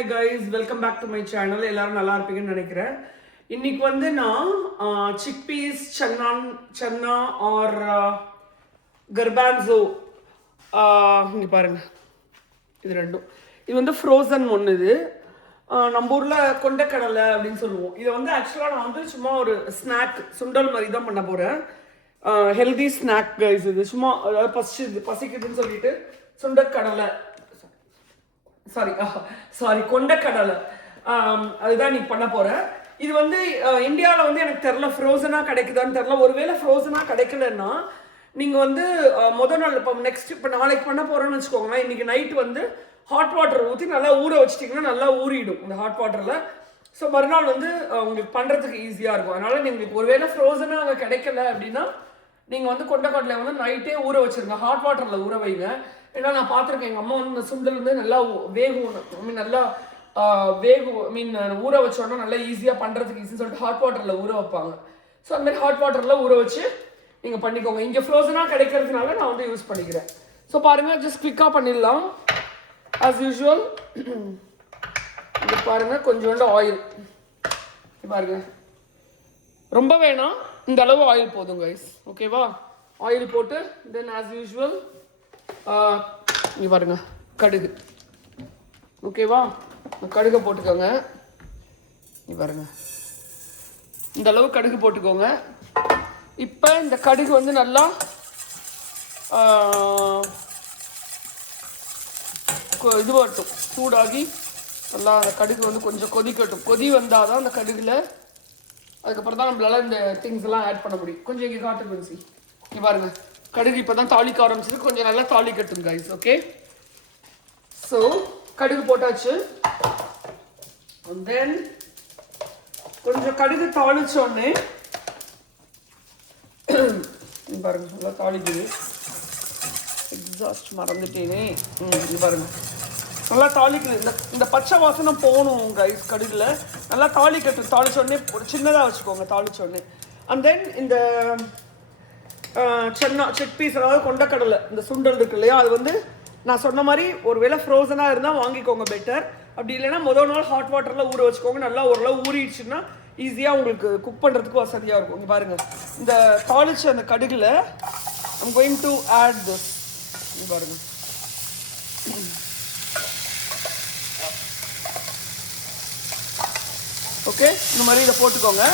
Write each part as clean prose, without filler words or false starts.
Hi guys, welcome back to my channel. எல்லாரும் நல்லா இருப்பீங்கன்னு நினைக்கிறேன். இன்னைக்கு வந்து நான் chickpeas, சன்னா or garbanzo இங்க பாருங்க. இது ரெண்டும். இது வந்து frozen ஒன்னு இது. நம்ம ஊர்ல கொண்ட கடலை அப்படின்னு சொல்லுவோம். இது வந்து ஆக்சுவலா நான் வந்து சும்மா ஒரு ஸ்நாக் சுண்டல் மாதிரி தான் பண்ண போறேன். ஹெல்தி ஸ்நாக் கைஸ் இது சும்மா அதாவது பசிக்குதுன்னு சொல்லிட்டு சுண்டக்கடலை சாரி கொண்டக்கடலை அதுதான் நீ பண்ண போகிறேன். இது வந்து இந்தியாவில் வந்து எனக்கு தெரில ஃப்ரோசனாக கிடைக்குதான்னு தெரில. ஒருவேளை ஃப்ரோசனாக கிடைக்கலன்னா நீங்கள் வந்து முதல் நாள் இப்போ நாளைக்கு பண்ண போகிறோன்னு வச்சுக்கோங்களேன். இன்றைக்கி நைட்டு வந்து ஹாட் வாட்டர் ஊற்றி நல்லா ஊற வச்சிட்டிங்கன்னா நல்லா ஊறிடும் இந்த ஹாட் வாட்டரில். ஸோ மறுநாள் வந்து உங்களுக்கு பண்ணுறதுக்கு ஈஸியாக இருக்கும். அதனால் நீங்கள் ஒருவேளை ஃப்ரோசனாக அங்கே கிடைக்கல அப்படின்னா நீங்கள் வந்து கொண்டக்கடலை வந்து நைட்டே ஊற வச்சுருங்க, ஹாட் வாட்டரில் ஊற வைங்க. ஏன்னா நான் பார்த்துருக்கேன் எங்கள் அம்மா வந்து இந்த சுண்டல் வந்து நல்லா வேகும், நல்லா ஊற வச்சோன்னா நல்லா ஈஸியாக பண்ணுறதுக்கு ஈஸின்னு சொல்லிட்டு ஹாட் வாட்டரில் ஊற வைப்பாங்க. ஸோ அந்த மாதிரி ஹாட் வாட்டரில் ஊற வச்சு நீங்கள் பண்ணிக்கோங்க. இங்கே ஃப்ரோசனாக கிடைக்கிறதுனால நான் வந்து யூஸ் பண்ணிக்கிறேன். ஸோ பாருங்கள், ஜஸ்ட் குவிக்காக பண்ணிடலாம் ஆஸ் யூஷுவல். இது பாருங்கள், கொஞ்சோண்டு ஆயில் பாருங்கள், ரொம்ப வேணாம், இந்த அளவு ஆயில் போதும் கைஸ். ஓகேவா? ஆயில் போட்டு தென் ஆஸ் யூஷுவல் இங்கே பாருங்க கடுகு. ஓகேவா? கடுகை போட்டுக்கோங்க. இங்கே பாருங்க, இந்த அளவு கடுகு போட்டுக்கோங்க. இப்போ இந்த கடுகு வந்து நல்லா இது வரட்டும், சூடாகி நல்லா அந்த கடுகு வந்து கொஞ்சம் கொதிக்கட்டும். கொதி வந்தால் தான் அந்த கடுகுல அதுக்கப்புறம் தான் நம்மளால இந்த திங்ஸ் எல்லாம் ஆட் பண்ண முடியும். கொஞ்சம் இங்கே காட்டு பென்சி. இங்கே பாருங்க, கடுகு இப்போ தான் தாளிக்க ஆரம்பிச்சது, கொஞ்சம் நல்லா தாளிக்கட்டும் கைஸ். ஓகே, ஸோ கடுகு போட்டாச்சு. தென் கொஞ்சம் கடுகு தாளிச்சோடனே பாருங்க நல்லா தாளிக்குது. எக்ஸாஸ்ட் மறந்துட்டேனே. இது பாருங்க நல்லா தாளிக்குது. இந்த பச்சை வாசனை போகணும் கைஸ் கடுகுல. நல்லா தாளிக்கட்டும். தாளிச்சோடனே ஒரு சின்னதாக வச்சுக்கோங்க தாளிச்சோடனே. அண்ட் தென் இந்த சிக்பீஸ் அதாவது கொண்டக்கடலை இந்த சுண்டல் இருக்கு இல்லையா, அது வந்து நான் சொன்ன மாதிரி ஒருவேளை ஃப்ரோசனாக இருந்தால் வாங்கிக்கோங்க பெட்டர். அப்படி இல்லைன்னா முதல் நாள் ஹாட் வாட்டரில் ஊற வச்சுக்கோங்க. நல்லா ஓரளவு ஊறிடுச்சுன்னா ஈஸியாக உங்களுக்கு குக் பண்ணுறதுக்கு வசதியாக இருக்கும். இங்கே பாருங்கள், இந்த தாளிச்ச அந்த கடுகுல I'm going to add this. இங்கே பாருங்கள், ஓகே, இந்த மாதிரி இதை போட்டுக்கோங்க.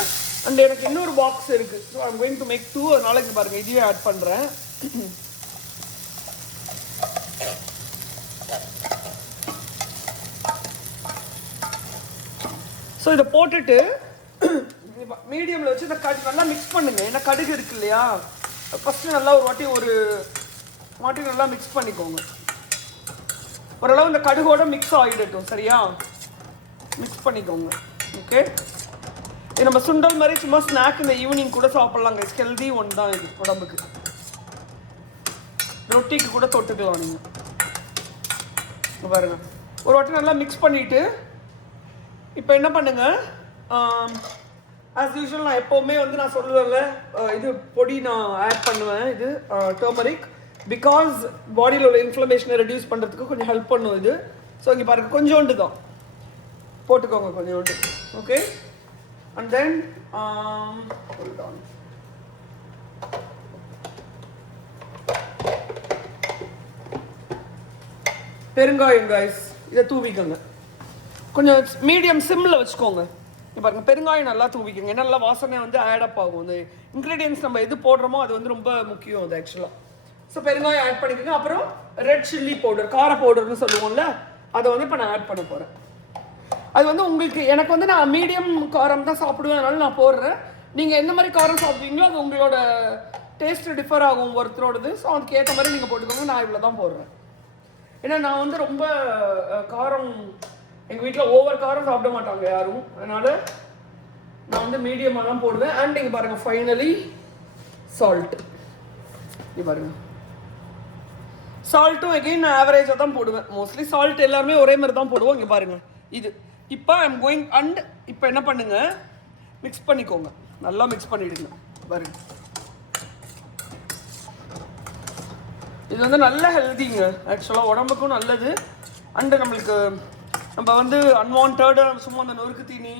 அண்ட் எனக்கு இன்னொரு பாக்ஸ் இருக்குது, so I'm going to make 2. அதனால இங்கே பாருங்கள், இதையே ஆட் பண்ணுறேன். ஸோ இதை போட்டுட்டு மீடியமில் வச்சு இந்த கடுகு நல்லா மிக்ஸ் பண்ணுங்க. ஏன்னா கடுகு இருக்கு இல்லையா, ஃபஸ்ட்டு நல்லா ஒரு வாட்டி நல்லா மிக்ஸ் பண்ணிக்கோங்க. ஓரளவு இந்த கடுகோட மிக்ஸ் ஆகிடட்டும். சரியா? மிக்ஸ் பண்ணிக்கோங்க. ஓகே, இது நம்ம சுண்டல் மாதிரி சும்மா ஸ்நாக் இந்த ஈவினிங் கூட சாப்பிட்லாங்க. ஹெல்தி ஒன் தான் இது உடம்புக்கு. ரொட்டிக்கு கூட தொட்டுக்கலாம் நீங்கள். பாருங்க, ஒரு வாட்டி நல்லா மிக்ஸ் பண்ணிவிட்டு இப்போ என்ன பண்ணுங்க, ஆஸ் யூஷுவல் நான் எப்போவுமே வந்து நான் சொல்லுவேன்ல, இது பொடி நான் ஆட் பண்ணுவேன். இது டர்மரிக், பிகாஸ் பாடியில் உள்ள இன்ஃப்ளமேஷனை ரெடியூஸ் பண்ணுறதுக்கு கொஞ்சம் ஹெல்ப் பண்ணும் இது. ஸோ இங்கே பாருங்கள், கொஞ்சோண்டு தான் போட்டுக்கோங்க, கொஞ்சோண்டு. Okay, and then hold on. பெருங்காயம் கைஸ், இதை தூவிக்கோங்க. கொஞ்சம் மீடியம் சிம்மில் வச்சுக்கோங்க. பாருங்க, பெருங்காயம் நல்லா தூவிக்கோங்க. நல்லா வாசனை வந்து ஆடப் ஆகும். இந்த இன்க்ரீடியன்ஸ் நம்ம எது போடுறோமோ அது வந்து ரொம்ப முக்கியம் அது ஆக்சுவலாக. ஸோ பெருங்காயம் ஆட் பண்ணிக்கோங்க. அப்புறம் ரெட் சில்லி பவுடர், கார பவுடர்னு சொல்லுவோம்ல, அதை வந்து இப்போ நான் ஆட் பண்ண போகிறேன். அது வந்து உங்களுக்கு, எனக்கு வந்து நான் மீடியம் காரம் தான் சாப்பிடுவேன், அதனால நான் போடுறேன். நீங்கள் எந்த மாதிரி காரம் சாப்பிடுவீங்களோ அது உங்களோட டேஸ்ட்டு டிஃபர் ஆகும் ஒருத்தரோடது. ஸோ அதுக்கு ஏற்ற மாதிரி நீங்கள் போட்டுக்கோங்க. நான் இவ்வளோ தான் போடுறேன். ஏன்னா நான் வந்து ரொம்ப காரம், எங்கள் வீட்டில் ஓவர் காரம் சாப்பிட மாட்டாங்க யாரும், அதனால் நான் வந்து மீடியமாக தான் போடுவேன். அண்ட் இங்கே பாருங்கள், ஃபைனலி சால்ட்டு. இங்கே பாருங்கள், சால்ட்டும் எகைன் நான் ஆவரேஜாக தான் போடுவேன். மோஸ்ட்லி சால்ட் எல்லாருமே ஒரே மாதிரி தான் போடுவோம். இங்கே பாருங்கள், இது இப்போ ஐம் கோயிங் அண்ட் இப்போ என்ன பண்ணுங்க, மிக்ஸ் பண்ணிக்கோங்க. நல்லா மிக்ஸ் பண்ணிடுங்க. பாருங்க, இது வந்து நல்ல ஹெல்திங்க, ஆக்சுவலாக உடம்புக்கும் நல்லது. அண்டு நம்மளுக்கு நம்ம வந்து அன்வான்ட் சும்மா அந்த நொறுக்கு தீனி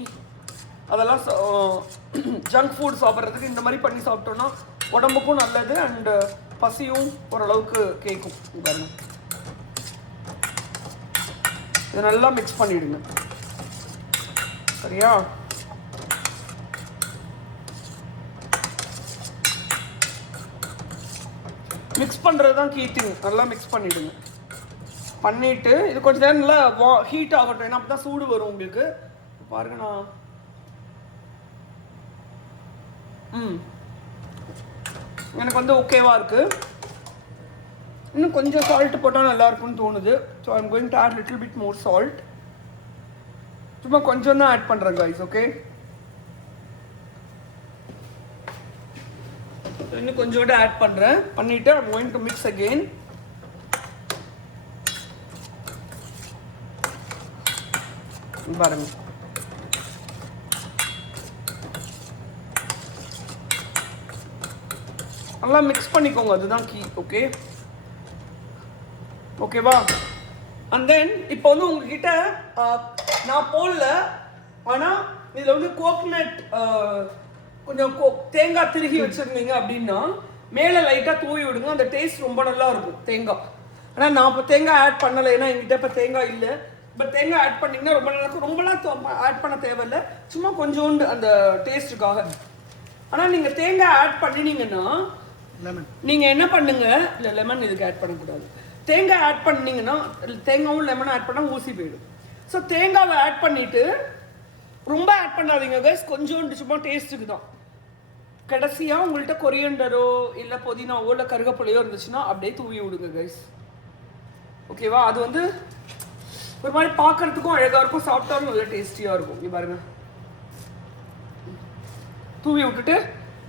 அதெல்லாம் ஜங்க் ஃபுட் சாப்பிட்றதுக்கு இந்த மாதிரி பண்ணி சாப்பிட்டோன்னா உடம்புக்கும் நல்லது அண்டு பசியும் ஓரளவுக்கு கேட்கும். பாருங்க, இதை நல்லா மிக்ஸ் பண்ணிவிடுங்க. சரியா? மிக்ஸ் பண்ணுறது தான் கீட்டிங். நல்லா மிக்ஸ் பண்ணிவிடுங்க. பண்ணிவிட்டு இது கொஞ்சம் நேரம் நல்லா ஹீட் ஆகட்டும், ஏன்னா அப்போ தான் சூடு வரும் உங்களுக்கு. பாருங்கண்ணா, எனக்கு வந்து ஓகேவாக இருக்குது. இன்னும் கொஞ்சம் சால்ட் போட்டால் நல்லாயிருக்கும்னு தோணுது. So I'm going to add little bit more salt. சும்மா கொஞ்சம் தான் ஆட் பண்ணுறேன் கைஸ். ஓகே, இன்னும் கொஞ்சோண்டு ஆட் பண்ணுறேன். பண்ணிவிட்டு I'm going to mix again. பாருங்க, நல்லா மிக்ஸ் பண்ணிக்கோங்க, அதுதான் கீ. ஓகே, ஓகேவா? அண்ட் தென் இப்போ வந்து உங்ககிட்ட நான் போடல, ஆனால் இதில் வந்து கோகனட் கொஞ்சம் தேங்காய் திருகி வச்சுருந்தீங்க அப்படின்னா மேலே லைட்டாக தூவி விடுங்க. அந்த டேஸ்ட் ரொம்ப நல்லா இருக்கும் தேங்காய். ஆனால் நான் இப்போ தேங்காய் ஆட் பண்ணலை, ஏன்னா என்கிட்ட இப்போ தேங்காய் இல்லை. பட் தேங்காய் ஆட் பண்ணிங்கன்னா ரொம்ப நல்லா இருக்கும். ரொம்பலாம் ஆட் பண்ண தேவையில்லை, சும்மா கொஞ்சோண்டு அந்த டேஸ்ட்டுக்காக. ஆனால் நீங்கள் தேங்காய் ஆட் பண்ணினீங்கன்னா நீங்கள் என்ன பண்ணுங்க, இல்லை லெமன் இதுக்கு ஆட் பண்ணக்கூடாது. தேங்காய் ஆட் பண்ணிங்கன்னா தேங்காயும் லெமனும் ஆட் பண்ணால் ஊசி போயிடும். ஸோ தேங்காவை ஆட் பண்ணிவிட்டு ரொம்ப ஆட் பண்ணாதீங்க கைஸ், கொஞ்சோண்டு சும்மா டேஸ்ட்டுக்கு தான். கடைசியாக உங்கள்கிட்ட கொரியண்டரோ இல்லை புதினாவோ இல்லை கருகப்புள்ளையோ இருந்துச்சுன்னா அப்படியே தூவி விடுங்க கைஸ். ஓகேவா? அது வந்து ஒரு மாதிரி பார்க்கறதுக்கும் அழகாக இருக்கும், சாப்பிட்டாலும் நல்லா டேஸ்டியாக இருக்கும். இங்கே பாருங்கள், தூவி விட்டுட்டு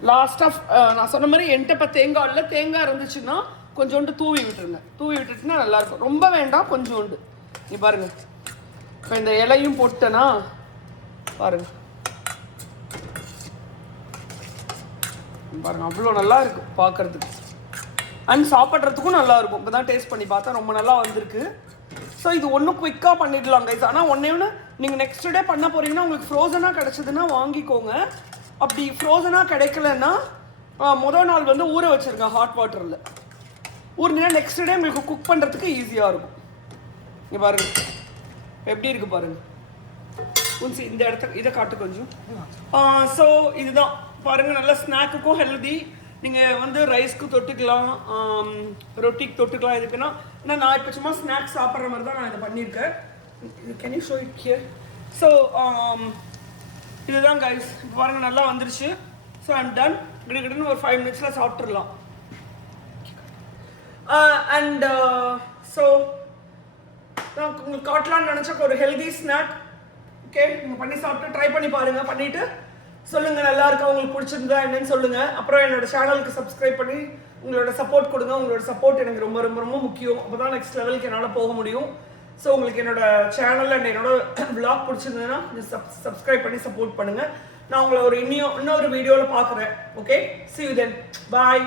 லாஸ்ட்டாக நான் சொன்ன மாதிரி என்கிட்ட இப்போ தேங்காய் இல்லை, தேங்காய் இருந்துச்சுன்னா கொஞ்சோண்டு தூவி விட்டுருங்க. தூவி விட்டுட்டுனா நல்லாயிருக்கும். ரொம்ப வேண்டாம், கொஞ்சோண்டு. இங்கே பாருங்கள், இப்போ இந்த இலையும் போட்டேன்னா பாருங்கள் பாருங்கள் அவ்வளோ நல்லா இருக்கும் பார்க்குறதுக்கு அண்ட் சாப்பிட்றதுக்கும் நல்லா இருக்கும். இப்போ தான் டேஸ்ட் பண்ணி பார்த்தா ரொம்ப நல்லா வந்திருக்கு. ஸோ இது ஒன்றும் குயிக்காக பண்ணிடலாம் கைஸ். ஆனால் ஒன்றே ஒன்று, நீங்கள் நெக்ஸ்ட் டே பண்ண போகிறீங்கன்னா உங்களுக்கு ஃப்ரோசனாக கிடச்சிதுன்னா வாங்கிக்கோங்க. அப்படி ஃப்ரோசனாக கிடைக்கலன்னா முதல் நாள் வந்து ஊற வச்சுருங்க ஹாட் வாட்டரில். ஊறினா நெக்ஸ்ட் டே உங்களுக்கு குக் பண்ணுறதுக்கு ஈஸியாக இருக்கும். இங்கே பாருங்கள் எப்படி இருக்குது பாருங்கள். கொஞ்சம் இந்த இடத்த இதை காட்டு கொஞ்சம். ஸோ இதுதான் பாருங்கள், நல்ல ஸ்நாக்குக்கும் ஹெல்தி. நீங்கள் வந்து ரைஸ்க்கு தொட்டுக்கலாம், ரொட்டிக்கு தொட்டுக்கலாம். எதுக்குன்னா நான் இப்போ சும்மா ஸ்நாக்ஸ் சாப்பிட்ற மாதிரி தான் நான் இதை பண்ணியிருக்கேன். Can you show it here? So இதுதான் கைஸ். இப்போ பாருங்கள் நல்லா வந்துருச்சு. So I'm ton. கிட்டத்தட்ட ஒரு 5 minutes சாப்பிட்றலாம். அண்ட் ஸோ நான் உங்களுக்கு காட்டலான்னு நினச்சா ஒரு ஹெல்தி ஸ்நாக். ஓகே, நீங்கள் பண்ணி சாப்பிட்டு ட்ரை பண்ணி பாருங்கள். பண்ணிவிட்டு சொல்லுங்கள் நல்லா இருக்கா, உங்களுக்கு பிடிச்சிருந்தா என்னன்னு சொல்லுங்கள். அப்புறம் என்னோட சேனலுக்கு சப்ஸ்கிரைப் பண்ணி உங்களோட சப்போர்ட் கொடுங்க. உங்களோட சப்போர்ட் எனக்கு ரொம்ப ரொம்ப ரொம்ப முக்கியம். அப்போ தான் நெக்ஸ்ட் லெவலுக்கு என்னால் போக முடியும். ஸோ உங்களுக்கு என்னோட சேனல் அண்ட் என்னோட vlog பிடிச்சிருந்ததுன்னா சப்ஸ்கிரைப் பண்ணி சப்போர்ட் பண்ணுங்கள். நான் உங்களை இன்னொரு வீடியோவில் பார்க்குறேன். Okay, see you then. Bye.